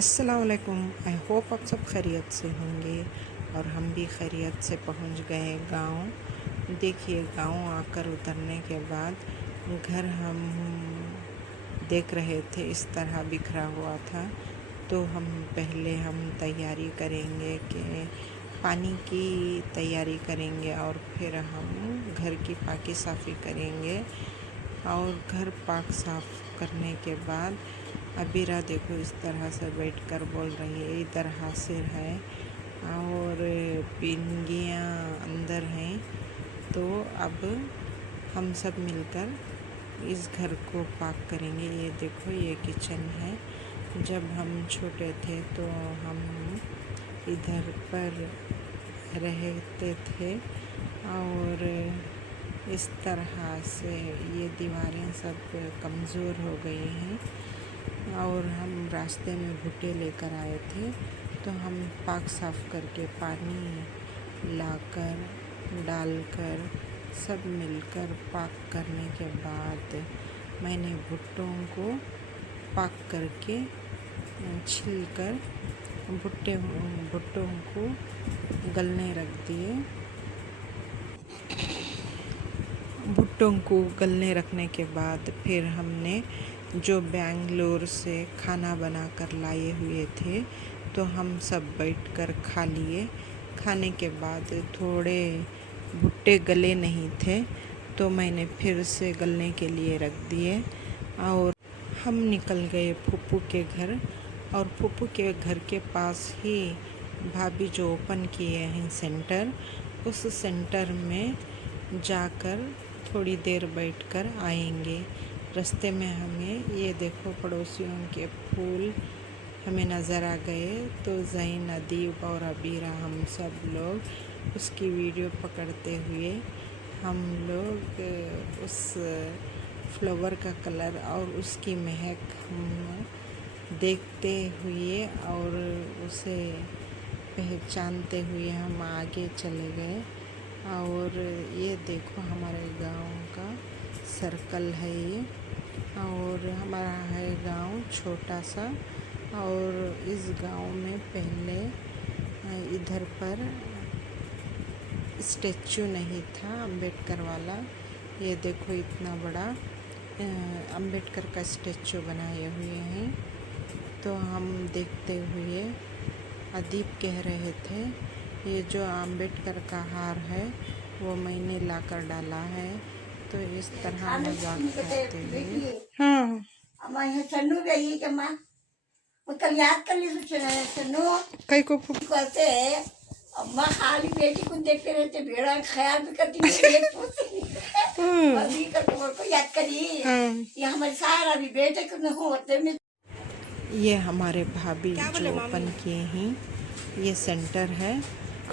अस्सलाम वालेकुम। I hope आप सब खैरियत से होंगे और हम भी खैरियत से पहुंच गए गांव। देखिए, गांव आकर उतरने के बाद घर हम देख रहे थे इस तरह बिखरा हुआ था। तो पहले हम तैयारी करेंगे कि पानी की तैयारी करेंगे और फिर हम घर की पाकी साफ़ी करेंगे। और घर पाक साफ़ करने के बाद अबीरा देखो इस तरह से बैठकर बोल रही है, इधर हासिर है और पिंगियाँ अंदर हैं। तो अब हम सब मिलकर इस घर को पाक करेंगे। ये देखो, ये किचन है। जब हम छोटे थे तो हम इधर पर रहते थे और इस तरह से ये दीवारें सब कमज़ोर हो गई हैं। और हम रास्ते में भुट्टे लेकर आए थे, तो हम पाक साफ़ करके पानी लाकर डालकर सब मिलकर पाक करने के बाद मैंने भुट्टों को पाक करके छिलकर भुट्टों को गलने रख दिए। भुट्टों को गलने रखने के बाद फिर हमने जो बेंगलोर से खाना बनाकर लाए हुए थे, तो हम सब बैठकर खा लिए। खाने के बाद थोड़े भुट्टे गले नहीं थे, तो मैंने फिर से गलने के लिए रख दिए और हम निकल गए फूफू के घर। और फूफू के घर के पास ही भाभी जो ओपन किए हैं सेंटर, उस सेंटर में जाकर थोड़ी देर बैठकर आएंगे। रास्ते में हमें ये देखो पड़ोसियों के फूल हमें नज़र आ गए, तो ज़ैन, अदीब और अबीरा हम सब लोग उसकी वीडियो पकड़ते हुए हम लोग उस फ्लावर का कलर और उसकी महक हम देखते हुए और उसे पहचानते हुए हम आगे चले गए। और ये देखो हमारे गांव का सर्कल है ये, और हमारा है गांव छोटा सा। और इस गांव में पहले इधर पर स्टैचू नहीं था अम्बेडकर वाला। ये देखो इतना बड़ा अम्बेडकर का स्टैचू बनाए हुए हैं। तो हम देखते हुए अदीब कह रहे थे, ये जो अम्बेडकर का हार है वो मैंने लाकर डाला है। तो इस तरह मजाक करते हुए कल याद कर ली सन्नू कई को कहते अम्मा खाली बेटी को देखते रहते, भेड़ा का ख्याल भी करती को याद करी। ये हमारे सारा भी बेटे को न होते में। ये हमारे भाभी जो ओपन किए हैं, ये सेंटर है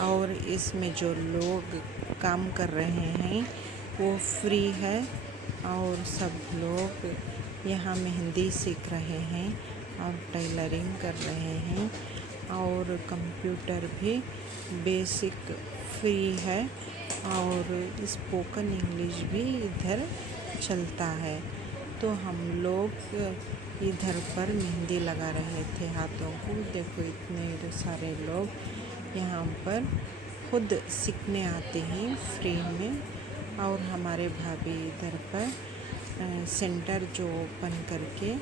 और इसमें जो लोग काम कर रहे हैं वो फ्री है। और सब लोग यहाँ मेहंदी सीख रहे हैं और टेलरिंग कर रहे हैं और कंप्यूटर भी बेसिक फ्री है और स्पोकन इंग्लिश भी इधर चलता है। तो हम लोग इधर पर मेहंदी लगा रहे थे हाथों को। देखो इतने सारे लोग यहाँ पर खुद सीखने आते हैं फ्री में। और हमारे भाभी इधर पर सेंटर जो ओपन करके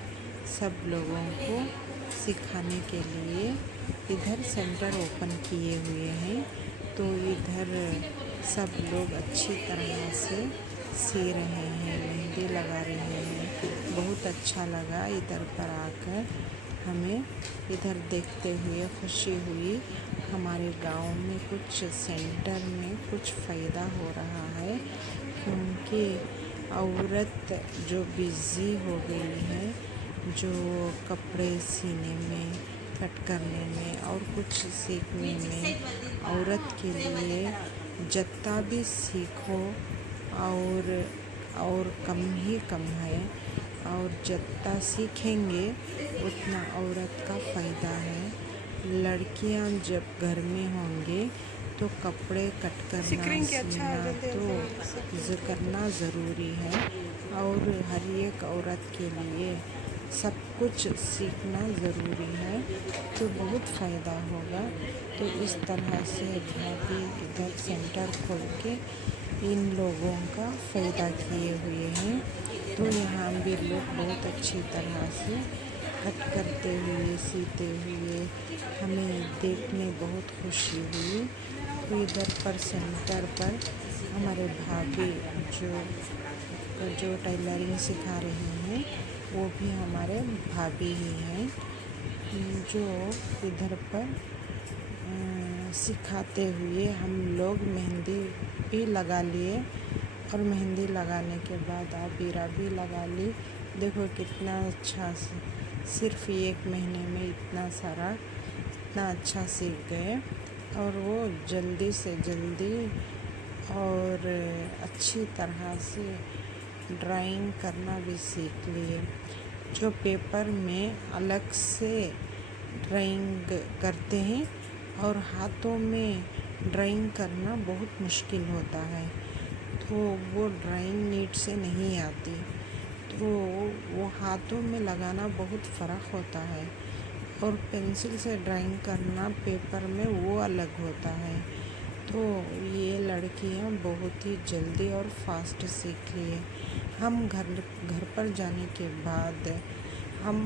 सब लोगों को सिखाने के लिए इधर सेंटर ओपन किए हुए हैं। तो इधर सब लोग अच्छी तरह से सी रहे हैं, मेहंदी लगा रहे हैं। बहुत अच्छा लगा इधर पर आकर हमें। इधर देखते हुए खुशी हुई। हमारे गांव में कुछ सेंटर में कुछ फ़ायदा हो रहा है, क्योंकि औरत जो बिज़ी हो गई है, जो कपड़े सीने में, कट करने में और कुछ सीखने में, औरत के लिए जितना भी सीखो और कम ही कम है। और जितना सीखेंगे उतना औरत का फ़ायदा है। लड़कियां जब घर में होंगे तो कपड़े कट करना सीना तो करना ज़रूरी है। और हर एक औरत के लिए सब कुछ सीखना ज़रूरी है। तो बहुत फ़ायदा होगा। तो इस तरह से भाभी इधर सेंटर खोल के इन लोगों का फ़ायदा किए हुए हैं। तो यहाँ भी लोग बहुत अच्छी तरह से कट करते हुए, सीते हुए हमें देखने बहुत खुशी हुई। तो इधर पर सेंटर पर हमारे भाभी जो टेलरिंग सिखा रहे हैं वो भी हमारे भाभी ही हैं, जो इधर पर सिखाते हुए हम लोग मेहंदी भी लगा लिए। और मेहंदी लगाने के बाद आबीरा भी लगा ली। देखो कितना अच्छा से सिर्फ 1 महीने में इतना अच्छा सीख गए। और वो जल्दी से जल्दी और अच्छी तरह से ड्राइंग करना भी सीख लिए। जो पेपर में अलग से ड्राइंग करते हैं और हाथों में ड्राइंग करना बहुत मुश्किल होता है, तो वो ड्राइंग नीट से नहीं आती। तो वो हाथों में लगाना बहुत फ़र्क होता है और पेंसिल से ड्राइंग करना पेपर में वो अलग होता है। तो ये लड़कियां बहुत ही जल्दी और फास्ट सीख लिए। हम घर पर जाने के बाद हम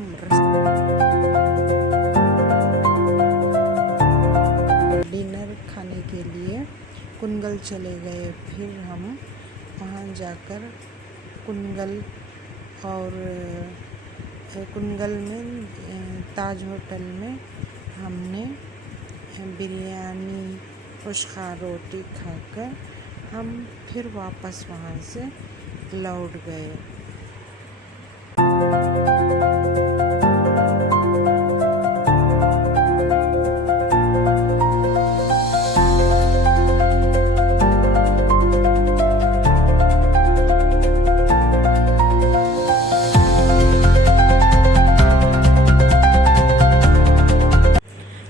डिनर खाने के लिए कुंगल चले गए। फिर हम वहाँ जाकर कुंगल में ताज होटल में हमने बिरयानी खुशखा रोटी खाकर हम फिर वापस वहाँ से लौट गए।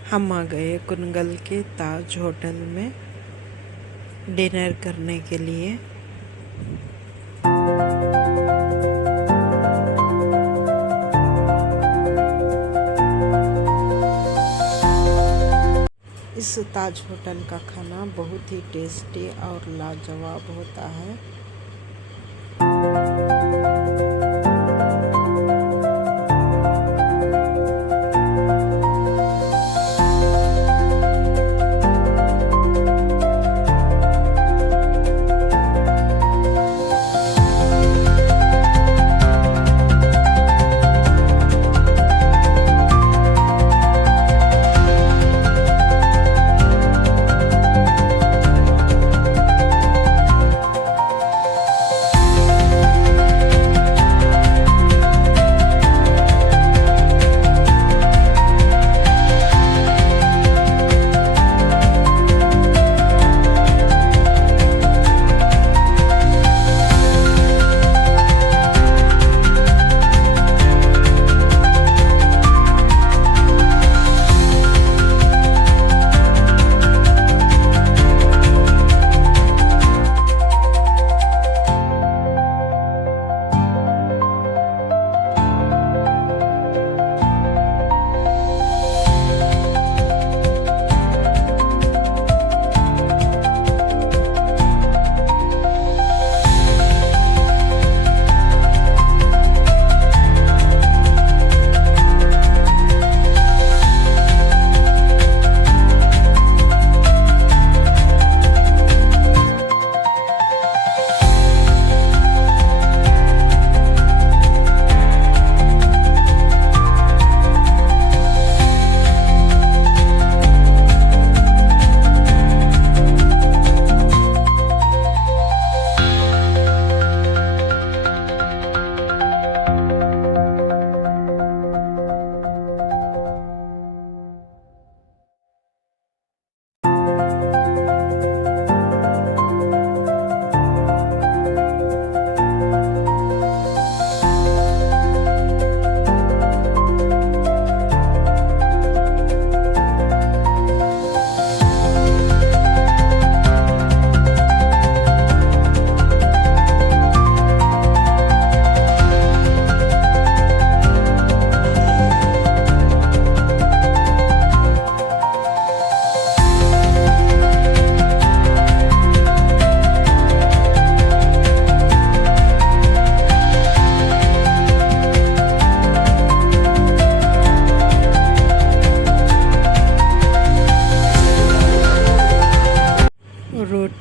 हम आ गए कुंगल के ताज होटल में डिनर करने के लिए। इस ताज होटल का खाना बहुत ही टेस्टी और लाजवाब होता है।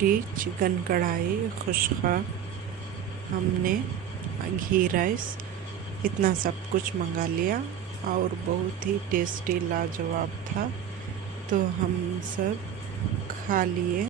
तंदूरी चिकन कढ़ाई, खुशका, हमने घी राइस, इतना सब कुछ मंगा लिया और बहुत ही टेस्टी लाजवाब था। तो हम सब खा लिए।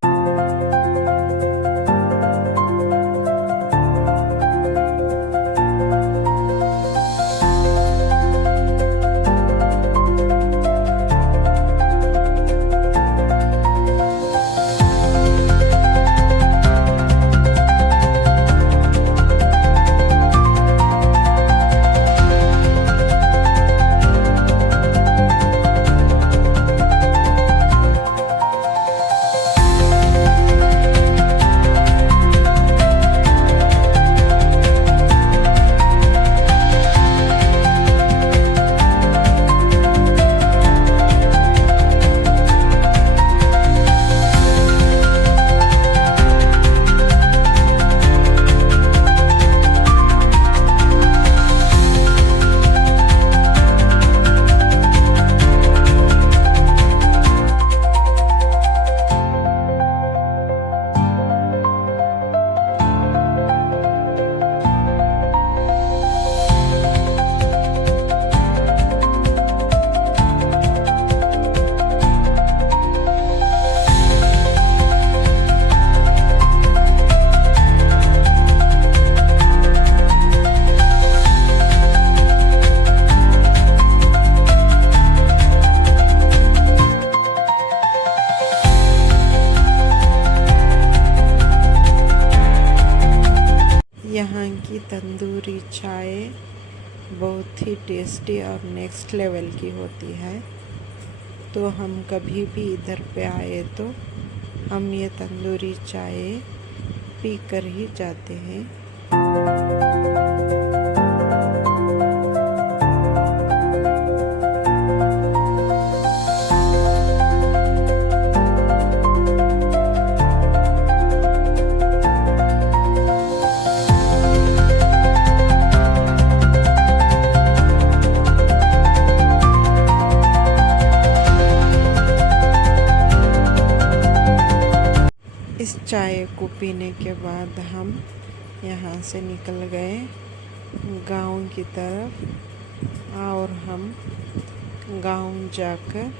यहाँ की तंदूरी चाय बहुत ही टेस्टी और नेक्स्ट लेवल की होती है। तो हम कभी भी इधर पे आए तो हम ये तंदूरी चाय पी कर ही जाते हैं। इस चाय को पीने के बाद हम यहाँ से निकल गए गांव की तरफ और हम गांव जाकर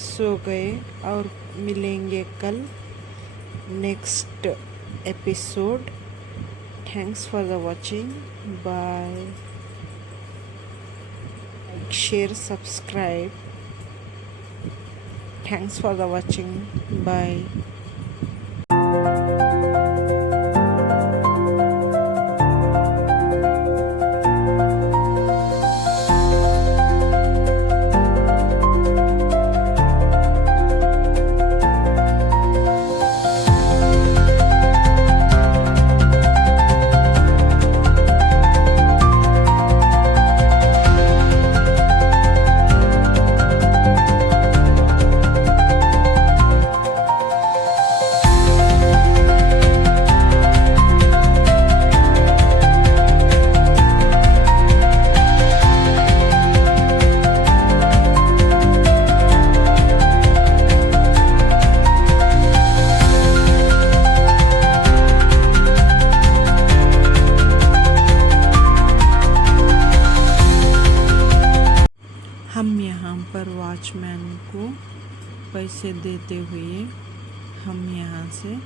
सो गए और मिलेंगे कल next episode. Thanks for the watching. Bye. Share, subscribe. Thanks for the watching. Bye. हम यहाँ पर वॉचमैन को पैसे देते हुए हम यहाँ से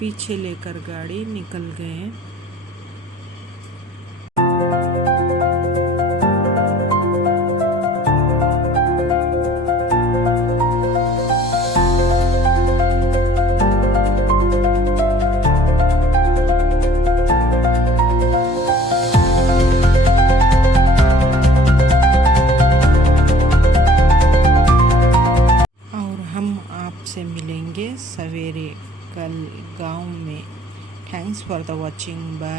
पीछे लेकर गाड़ी निकल गए। से मिलेंगे सवेरे कल गांव में। Thanks for the watching. Bye.